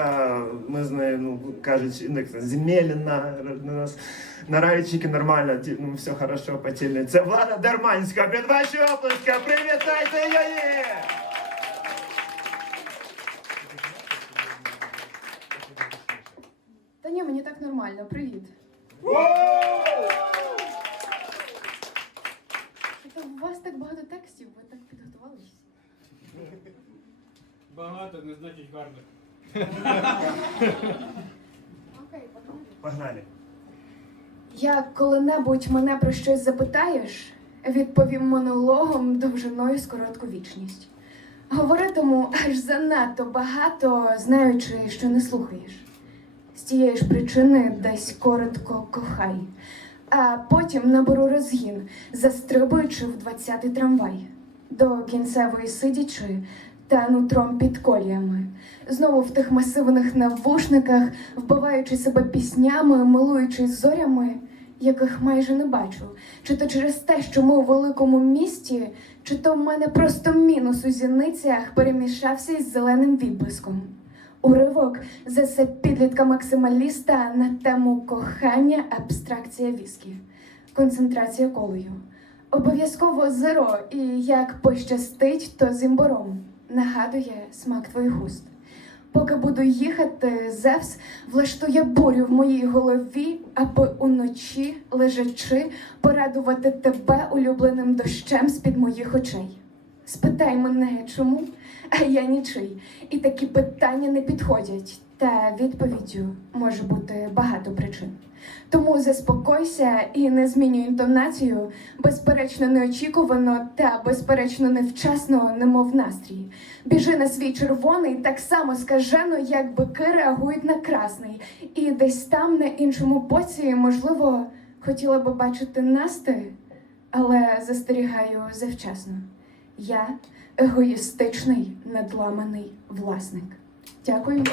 А, Ми з нею, ну, кажуть, індекс земельна, на нас на райчики нормально, ті- ну, все хорошо по тілі. Це Влада Дерманська, під ваші оплески, привітайте її! Та ні, мені так нормально. Привіт. Та у вас так багато текстів, ви так підготувалися. Багато не значить гарно. Погнали. Як коли-небудь мене про щось запитаєш, відповім монологом довжиною з коротку вічність. Говоритиму аж занадто багато, знаючи, що не слухаєш. З тієї ж причини десь коротко кохай, а потім наберу розгін, застрибуючи в двадцятий трамвай, до кінцевої сидячи та нутром під коліями, знову в тих масивних навушниках, вбиваючи себе піснями, милуючись зорями, яких майже не бачу. Чи то через те, що ми у великому місті, чи то в мене просто мінус у зіницях перемішався із зеленим відблиском. Уривок за це підлітка максималіста на тему кохання, абстракція віскі, концентрація колею. Обов'язково зеро, і як пощастить, то з імбором нагадує смак твоїх уст. Поки буду їхати, Зевс влаштує бурю в моїй голові, аби уночі, лежачи, порадувати тебе улюбленим дощем з-під моїх очей. Спитай мене, чому, а я нічий. І такі питання не підходять, та відповіддю може бути багато причин. Тому заспокойся і не змінюй інтонацію, безперечно, неочікувано та безперечно невчасно, немов настрій. Біжи на свій червоний так само скажено, як бики реагують на красний. І десь там, на іншому боці, можливо, хотіла би бачити Насти, але застерігаю завчасно. Я егоїстичний, надламаний власник. Дякую.